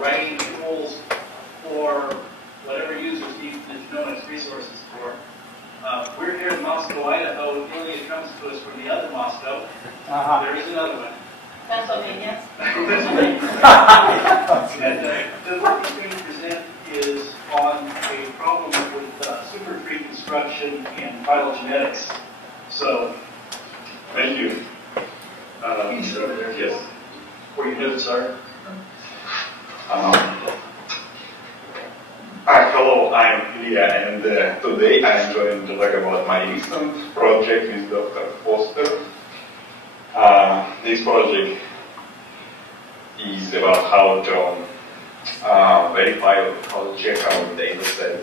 writing tools for whatever users need the genomics resources for. We're here in Moscow, Idaho. Ilya comes to us from the other Moscow. There is another one. Pennsylvania. And the work he's going to present is on a problem with supertree construction and phylogenetics. So, thank you. Yes. Where your notes are. Hi, hello, I'm Ilya, and today I'm going to talk about my recent project with Dr. Foster. This project is about how to verify, how to check our data set,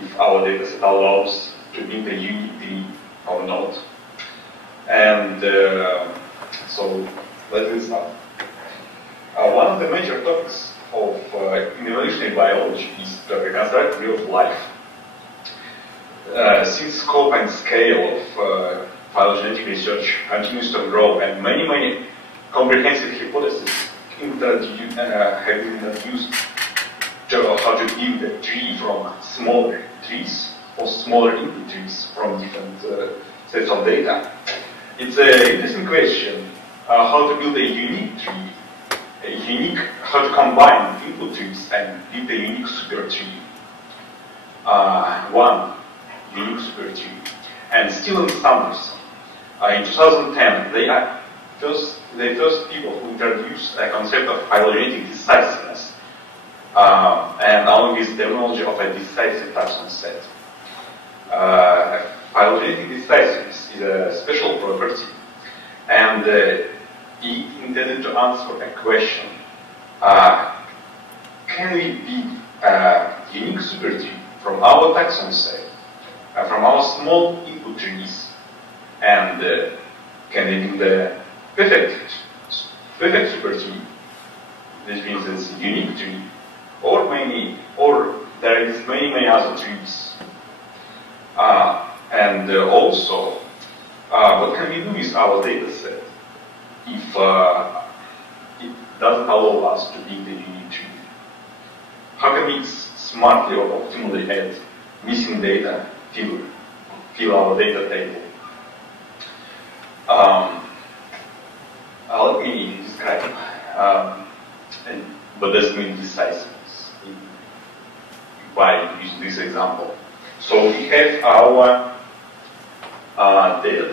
if our data set allows to build a unique tree or not. And so let's start. One of the major topics of in evolutionary biology is to reconstruct real life. Since scope and scale of phylogenetic research continues to grow, and many comprehensive hypotheses have been introduced to how to build a tree from smaller trees or smaller input trees from different sets of data. It's an interesting question how to build a unique tree. How to combine input trees and build a unique super tree. One unique super tree. And still in Summers, in 2010, the first people who introduced a concept of phylogenetic decisiveness, and along with technology of a decisive taxon set. Phylogenetic decisiveness is a special property, and it intended to answer a question, can we build a unique super tree from our taxon set, from our small input trees, and can we build a perfect super tree, which means it's a unique tree, or there is many other trees. And also, what can we do with our data set if it doesn't allow us to build a unique tree? How can we smartly or optimally add missing data, fill our data table? Let me describe what does mean decisiveness by using this example. So we have our data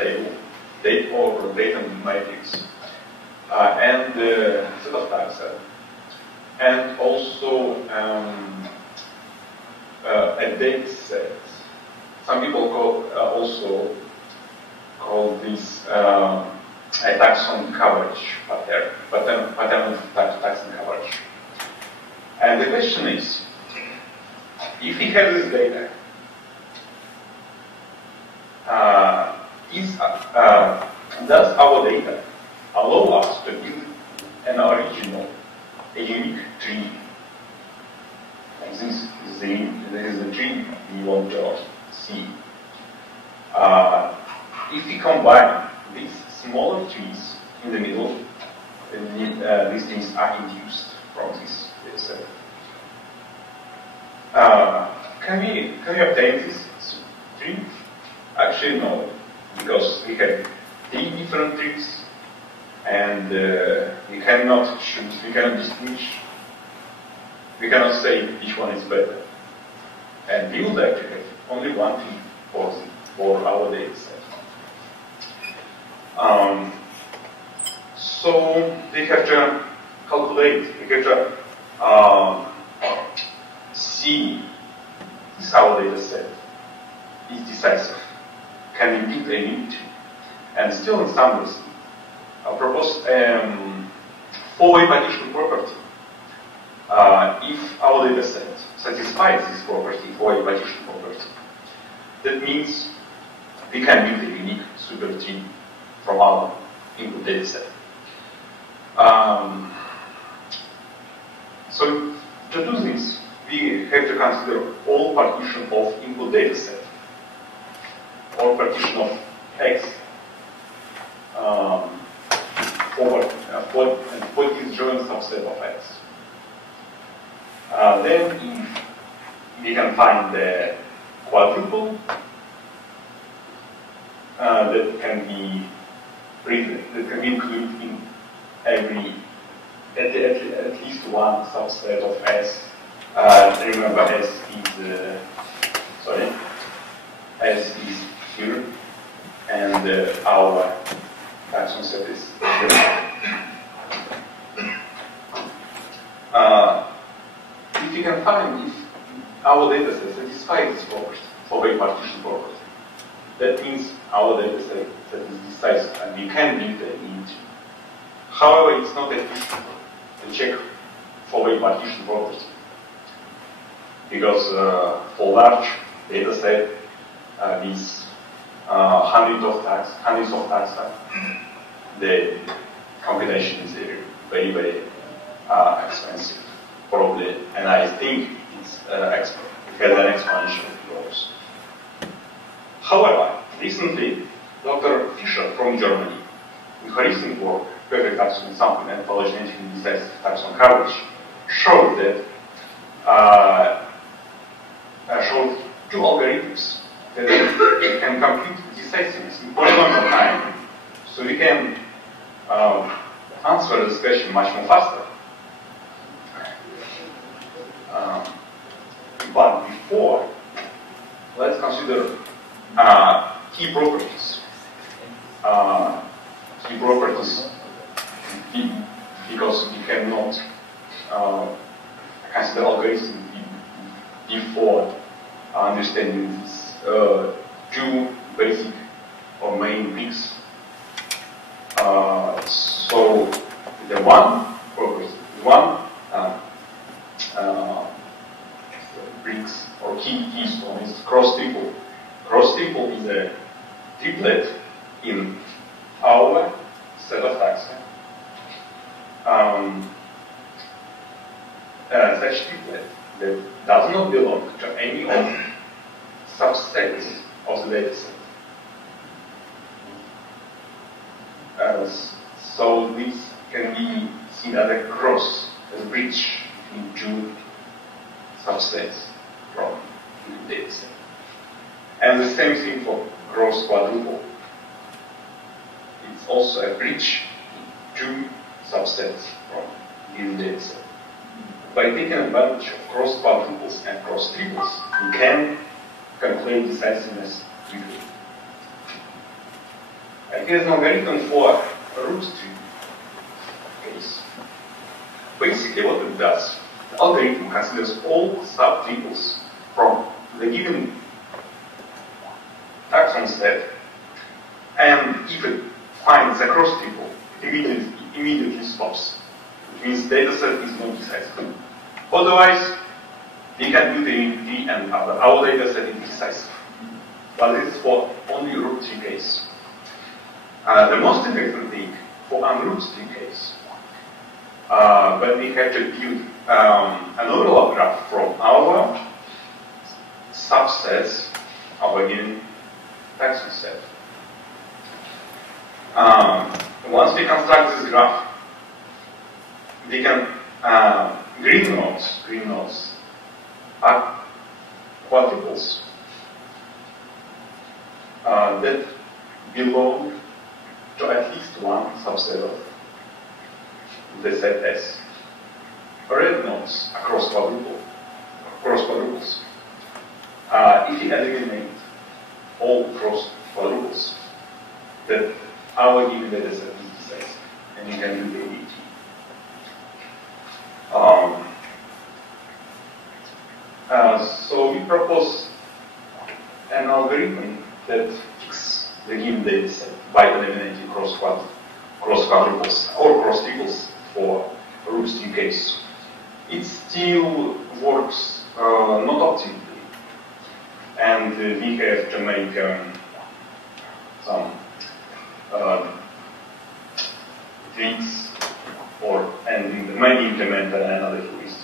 table, or data matrix, and set of taxa, and also a data set. Some people also call this a taxon coverage pattern of taxon coverage. And the question is, if we have this data, does our data allow us to build an original, a unique tree? And this is the tree we want to see. If we combine these smaller trees in the middle, these trees are induced from this data set. Can we obtain this tree? Actually, no, because we have 3 different trees, and we cannot choose, we cannot distinguish, we cannot say which one is better. And we would actually have only one tree for our data set. So we have to calculate, we have to see is our data set is decisive. Can we build a unique tree? And still in Summers, I propose four-way partition property. If our data set satisfies this property, four-way partition property, that means we can build a unique super tree from our input data set. So to do this, we have to consider all partition of input data set, or partition of X, for disjoint subset of X. Then if we can find the quadruple that can be included in every at least one subset of S. Remember, S is here, and our taxon set is here. If you can find if our data set satisfies this property, four-way partition property, that means our data set is decisive and we can build an image. However, it's not efficient to check four-way partition property because for large data set with hundreds of taxa, the computation is very, very expensive, probably, and I think it has an exponential growth. However, recently, Dr. Fischer from Germany, in her recent work, Perfect Taxon Sampling and Phylogenetic and Decisive Taxon Coverage, showed that showed two algorithms that can compute decisiveness in polynomial time, so we can answer this question much more faster. But before, let's consider key properties. Because we cannot consider algorithms before understanding these two basic or main bricks. So the one property, bricks or keystone is cross-triple. Cross-triple is a triplet in our set of taxa. Such triplet that does not belong to any of subsets of the dataset. So this can be seen as a cross, as a bridge between two subsets from the dataset. And the same thing for cross-quadruple. It's also a bridge between two subsets from the dataset. By taking advantage of cross-quadruples and cross-triples, we can calculate decisiveness quickly. Here's an algorithm for a root tree case. Basically, what it does, the algorithm considers all subtriples from the given taxon set, and if it finds a cross-triple, it immediately stops. It means data set is not decisive. Otherwise, we can do the unity and our data set is decisive. But this is for only root tree case. The most effective thing for unrooted tree case, when we have to build an overlap graph from our subsets, our given taxon set. Once we construct this graph, we can green nodes are quadruples that belong to at least one subset of the set S. Red nodes are cross-quadruples. If you eliminate all cross-quadruples, that our given data set is decisive, and you can do the ADT. So we propose an algorithm that fixes the given data set by eliminating cross-quadruples or cross-triples for root tree case. It still works not optimally, and we have to make some tweaks and maybe implement another twist.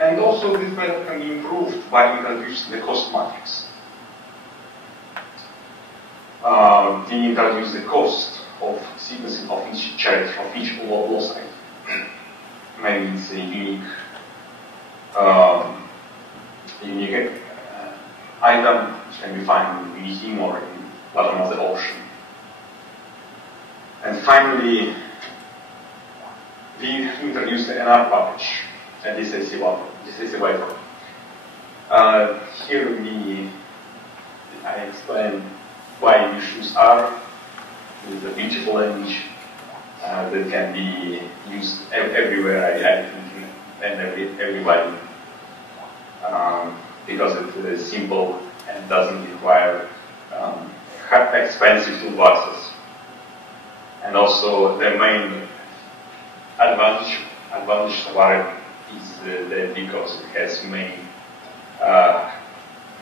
And also this method can be improved by introducing the cost matrix. We introduce the cost of sequencing of each character, of each loci. maybe it's a unique item which can be found in him or in the bottom of the ocean. And finally, we introduced another package, a decisivato. Here I explain why we choose R. It's a beautiful language that can be used everywhere, I think, and everybody, because it is simple and doesn't require expensive toolboxes. And also the main advantage of R is that because it has many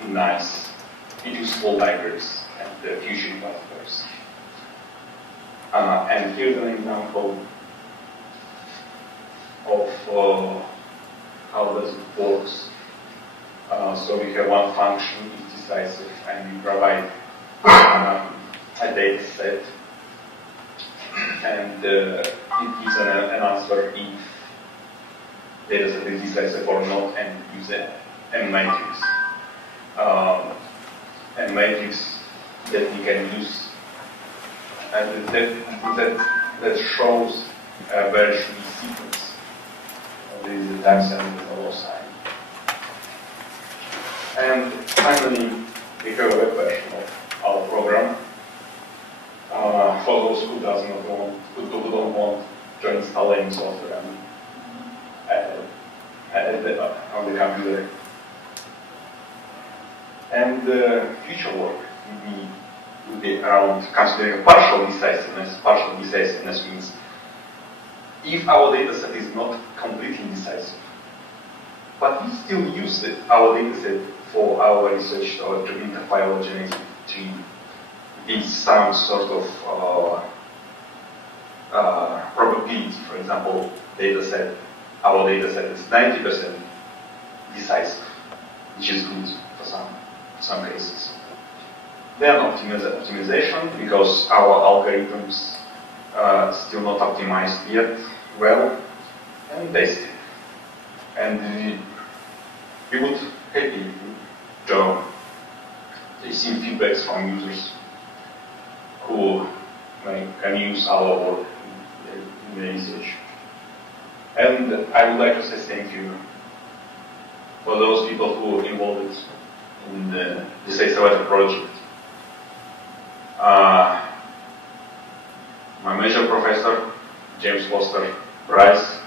nice, useful libraries and fusion buffers. And here's an example of how does it works. So we have one function, is decisive, and we provide a data set, and it gives an answer if data set is decisive or not, and use a matrix. A matrix that we can use, and that shows where should be sequence. There is a timestamp with a low sign. And finally, we have a web version of our program. For those who don't want to install any software on the computer. And future work would be around considering partial decisiveness. Partial decisiveness means if our data set is not completely decisive, but we still use our data set for our research or to build a phylogenetic tree. It's some sort of probability. For example, our data set is 90% decisive, which is good for some cases. Then optimization, because our algorithms are still not optimized yet well, and testing. And we would happy to receive feedbacks from users who can use our work in the research. And I would like to say thank you for those people who involved in the decisivatoR project. My major professor, James Foster Price,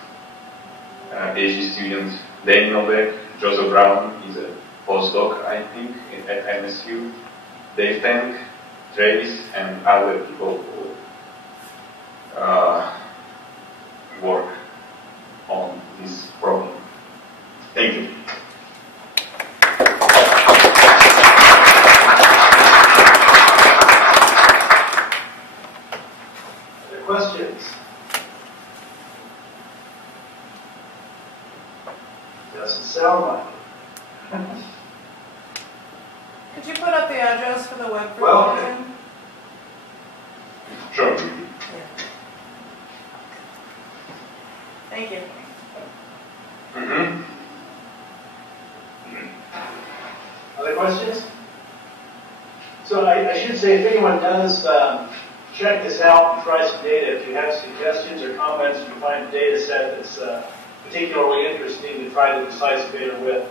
PhD student Daniel Beck, Joseph Brown is a postdoc, I think, at MSU, Dave Tank, Travis, and other people who work on this problem. Thank you. Other questions? Doesn't sound like it. Could you put up the address for the web version? Well, sure. Yeah. Thank you. Mm-hmm. Other questions? So I should say, if anyone does check this out and try some data, if you have suggestions or comments, if you find a data set that's particularly interesting to try to decisivator with,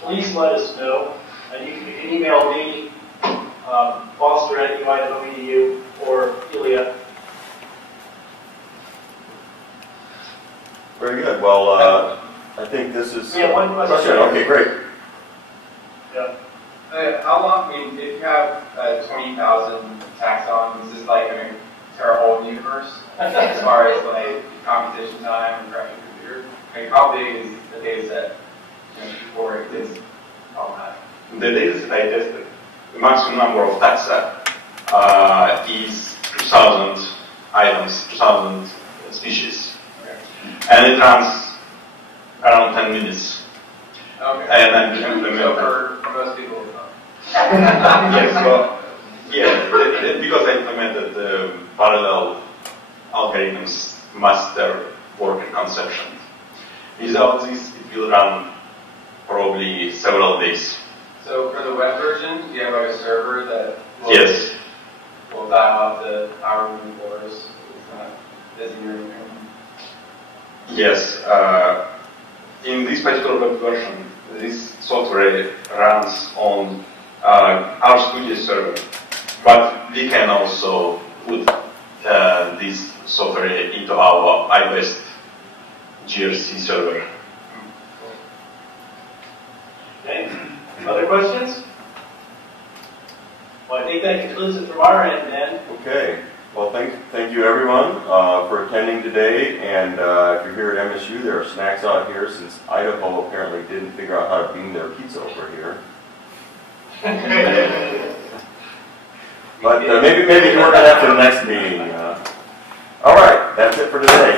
please let us know. And you can email me, Foster at UIidaho.edu, or Ilya. Very good. Well, I think this is... Yeah, one question. Okay, great. Yeah. How long, I mean, if you have 20,000 taxons, is this like going to tear a hole in the universe as far as like computation time and crashing computer? Like, how big is the data set before it is problematic? The data set I tested, the maximum number of taxa is 2,000 items, 2,000 species. Okay. And it runs around 10 minutes. Okay. And I'm so for most people, yes, well, yeah, because I implemented parallel algorithms, master worker conception. Without this, it will run probably several days. So for the web version, do you have like a server that will dial out the power moving cores? It's not busy or anything. Yes. In this particular web version, this software runs on our Studio server, but we can also put this software into our iBest GRC server. Okay. Other questions? Well, I think that concludes it from our end, then. Okay. Well, thank you everyone for attending today. And if you're here at MSU, there are snacks out here since Idaho apparently didn't figure out how to beam their pizza over here. But maybe you work on that for the next meeting. All right, that's it for today.